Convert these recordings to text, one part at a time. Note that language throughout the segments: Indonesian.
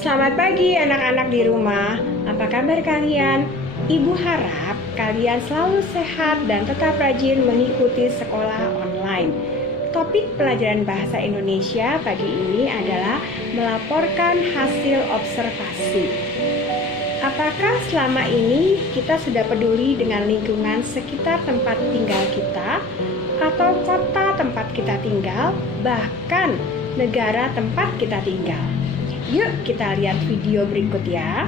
Selamat pagi anak-anak di rumah. Apa kabar kalian? Ibu harap kalian selalu sehat dan tetap rajin mengikuti sekolah online. Topik pelajaran bahasa Indonesia pagi ini adalah melaporkan hasil observasi. Apakah selama ini kita sudah peduli dengan lingkungan sekitar tempat tinggal kita atau kota tempat kita tinggal, bahkan negara tempat kita tinggal? Yuk kita lihat video berikut ya.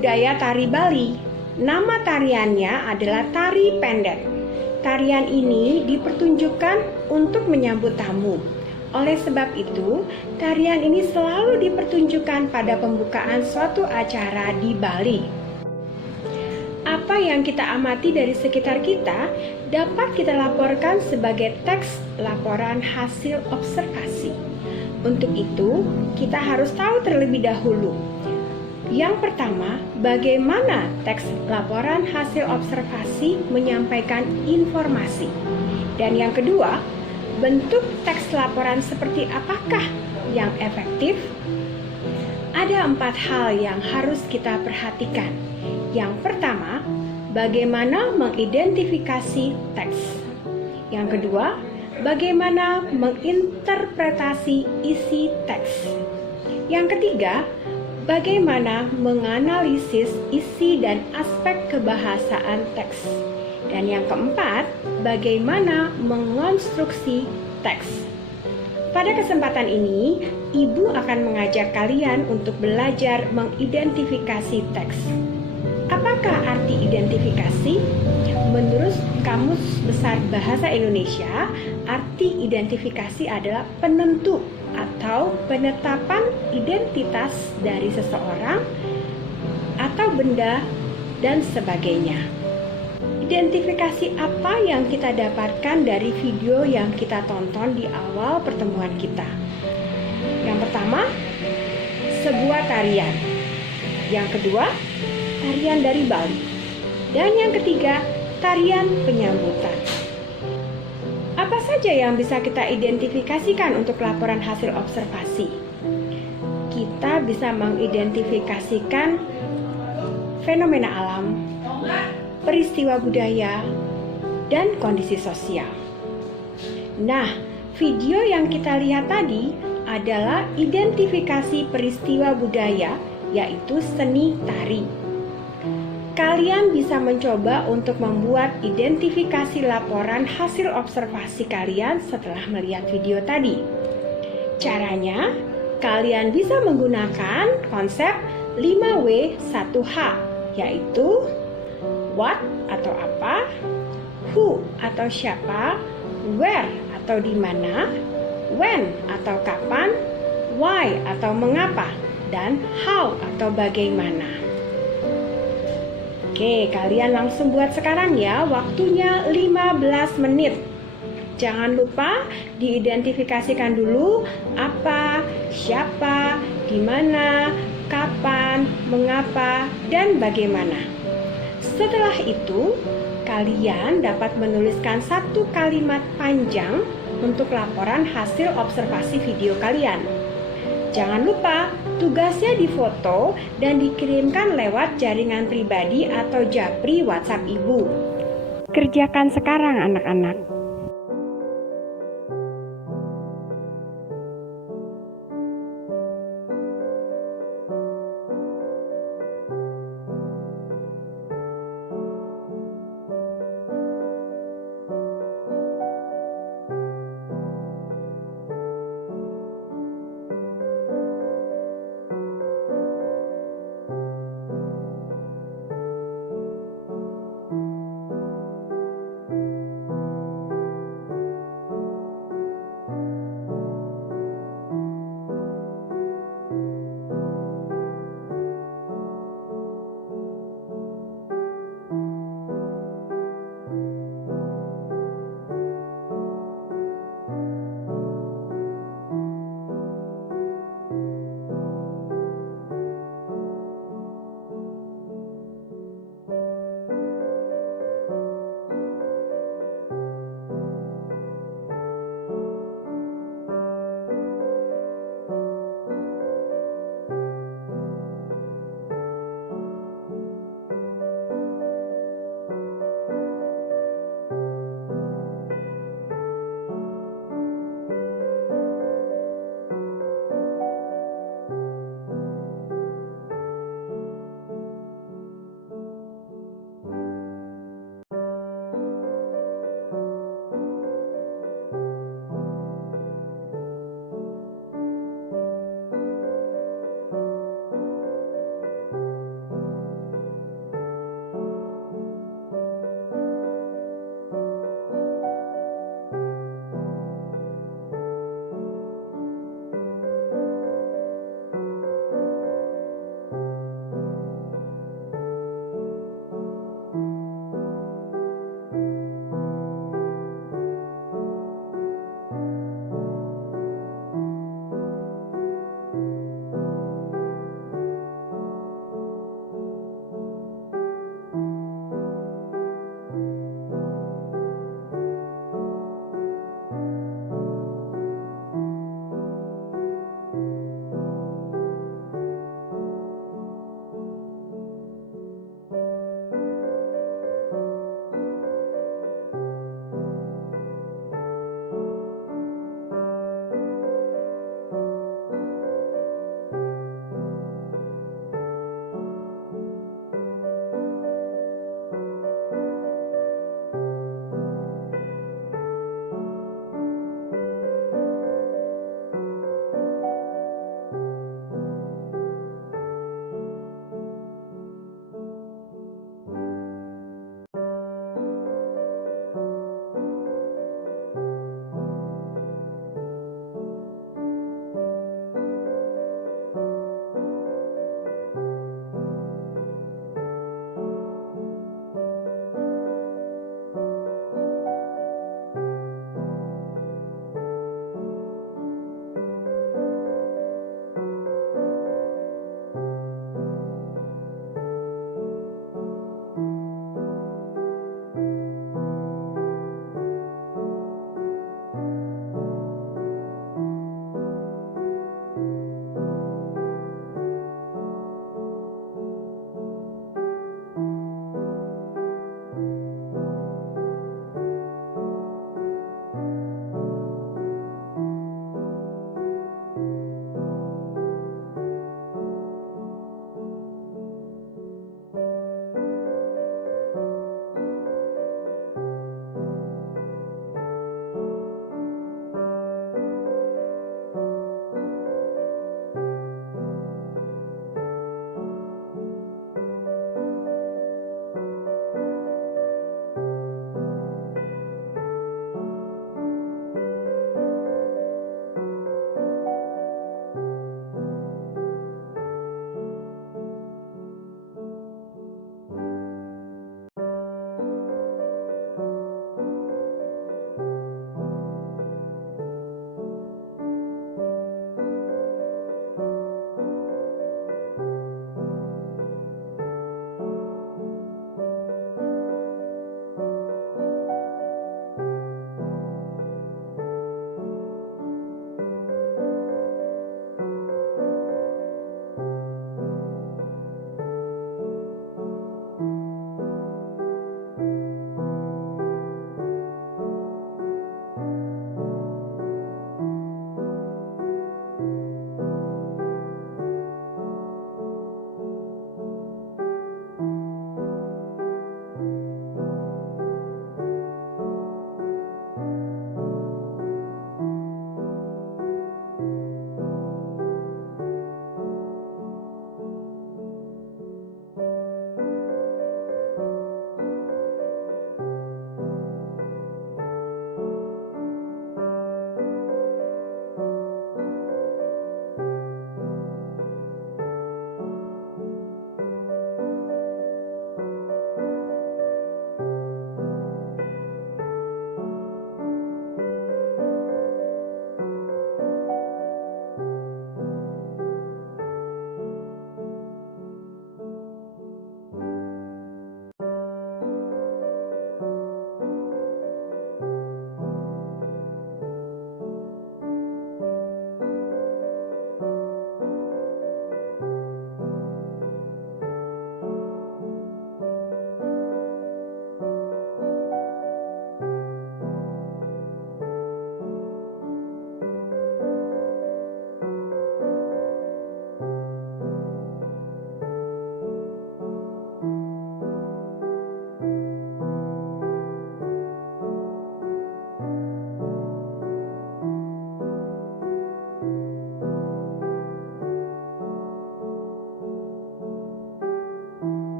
budaya tari Bali. Nama tariannya adalah tari pendek. Tarian ini dipertunjukkan untuk menyambut tamu. Oleh sebab itu, tarian ini selalu dipertunjukkan pada pembukaan suatu acara di Bali. Apa yang kita amati dari sekitar kita dapat kita laporkan sebagai teks laporan hasil observasi. Untuk itu, kita harus tahu terlebih dahulu. Yang pertama, bagaimana teks laporan hasil observasi menyampaikan informasi. Dan yang kedua, bentuk teks laporan seperti apakah yang efektif? Ada 4 hal yang harus kita perhatikan. Yang pertama, bagaimana mengidentifikasi teks. Yang kedua, bagaimana menginterpretasi isi teks. Yang ketiga, bagaimana menganalisis isi dan aspek kebahasaan teks. Dan yang keempat, bagaimana mengonstruksi teks. Pada kesempatan ini, Ibu akan mengajak kalian untuk belajar mengidentifikasi teks. Apakah arti identifikasi? Menurut Kamus Besar Bahasa Indonesia, arti identifikasi adalah penentu atau penetapan identitas dari seseorang atau benda dan sebagainya. Identifikasi apa yang kita dapatkan dari video yang kita tonton di awal pertemuan kita? Yang pertama, sebuah tarian. Yang kedua, tarian dari Bali. Dan yang ketiga, tarian penyambutan. Apa saja yang bisa kita identifikasikan untuk laporan hasil observasi? Kita bisa mengidentifikasikan fenomena alam, peristiwa budaya, dan kondisi sosial. Nah, video yang kita lihat tadi adalah identifikasi peristiwa budaya, yaitu seni tari. Kalian bisa mencoba untuk membuat identifikasi laporan hasil observasi kalian setelah melihat video tadi. Caranya, kalian bisa menggunakan konsep 5W1H, yaitu what atau apa, who atau siapa, where atau di mana, when atau kapan, why atau mengapa, dan how atau bagaimana. Oke, kalian langsung buat sekarang ya, waktunya 15 menit. Jangan lupa diidentifikasikan dulu apa, siapa, di mana, kapan, mengapa, dan bagaimana. Setelah itu, kalian dapat menuliskan 1 kalimat panjang untuk laporan hasil observasi video kalian. Jangan lupa, tugasnya difoto dan dikirimkan lewat jaringan pribadi atau japri WhatsApp Ibu. Kerjakan sekarang anak-anak.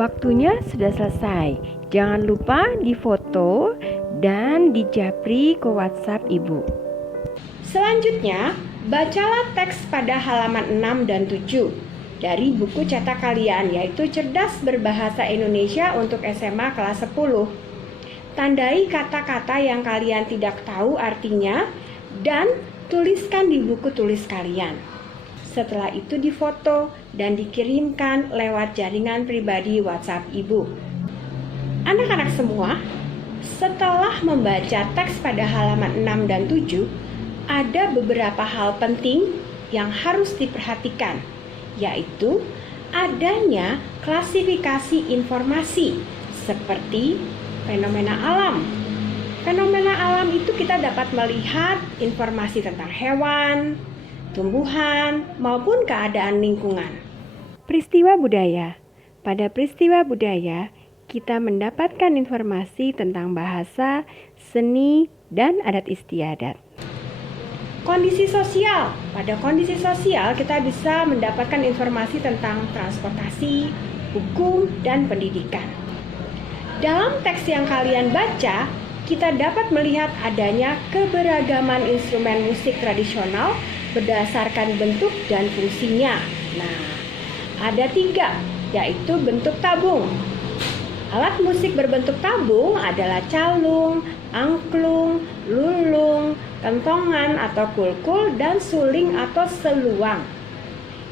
Waktunya sudah selesai. Jangan lupa difoto dan dijapri ke WhatsApp Ibu. Selanjutnya, bacalah teks pada halaman 6 dan 7 dari buku cetak kalian, yaitu Cerdas Berbahasa Indonesia untuk SMA kelas 10. Tandai kata-kata yang kalian tidak tahu artinya dan tuliskan di buku tulis kalian. Setelah itu difoto dan dikirimkan lewat jaringan pribadi WhatsApp Ibu. Anak-anak semua, setelah membaca teks pada halaman 6 dan 7, ada beberapa hal penting yang harus diperhatikan, yaitu adanya klasifikasi informasi seperti fenomena alam. Fenomena alam itu kita dapat melihat informasi tentang hewan, tumbuhan, maupun keadaan lingkungan. Peristiwa budaya. Pada peristiwa budaya, kita mendapatkan informasi tentang bahasa, seni, dan adat istiadat. Kondisi sosial. Pada kondisi sosial, kita bisa mendapatkan informasi tentang transportasi, hukum, dan pendidikan. Dalam teks yang kalian baca, kita dapat melihat adanya keberagaman instrumen musik tradisional berdasarkan bentuk dan fungsinya. Nah, ada 3, yaitu bentuk tabung. Alat musik berbentuk tabung adalah calung, angklung, lulung, kentongan atau kulkul, dan suling atau seluang.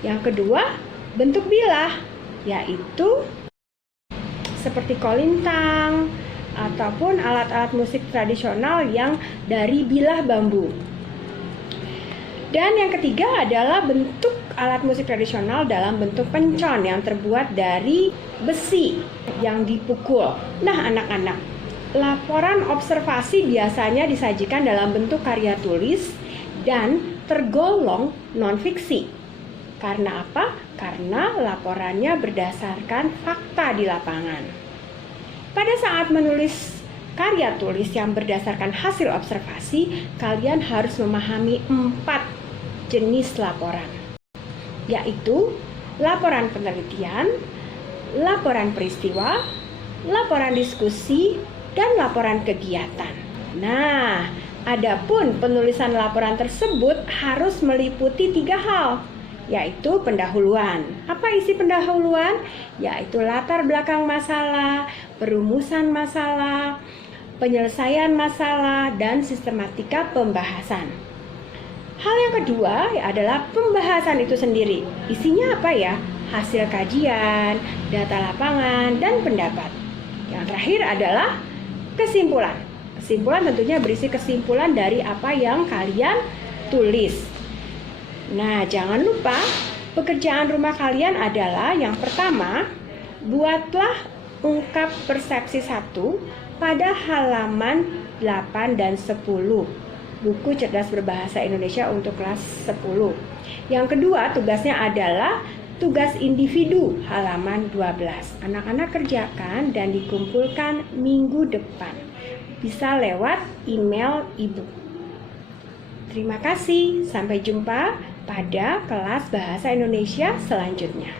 Yang kedua, bentuk bilah, yaitu seperti kolintang ataupun alat-alat musik tradisional yang dari bilah bambu. Dan yang ketiga adalah bentuk alat musik tradisional dalam bentuk pencon yang terbuat dari besi yang dipukul. Nah, anak-anak, laporan observasi biasanya disajikan dalam bentuk karya tulis dan tergolong non-fiksi. Karena apa? Karena laporannya berdasarkan fakta di lapangan. Pada saat menulis karya tulis yang berdasarkan hasil observasi, kalian harus memahami 4 jenis laporan, yaitu laporan penelitian, laporan peristiwa, laporan diskusi, dan laporan kegiatan. Nah, adapun penulisan laporan tersebut harus meliputi 3 hal, yaitu pendahuluan. Apa isi pendahuluan? Yaitu latar belakang masalah, perumusan masalah, penyelesaian masalah, dan sistematika pembahasan. Hal yang kedua adalah pembahasan itu sendiri. Isinya apa ya? Hasil kajian, data lapangan, dan pendapat. Yang terakhir adalah kesimpulan. Kesimpulan tentunya berisi kesimpulan dari apa yang kalian tulis. Nah, jangan lupa pekerjaan rumah kalian adalah yang pertama, buatlah ungkap persepsi 1 pada halaman 8 dan 10. Buku Cerdas Berbahasa Indonesia untuk kelas 10. Yang kedua, tugasnya adalah tugas individu halaman 12. Anak-anak kerjakan dan dikumpulkan minggu depan. Bisa lewat email Ibu. Terima kasih. Sampai jumpa pada kelas Bahasa Indonesia selanjutnya.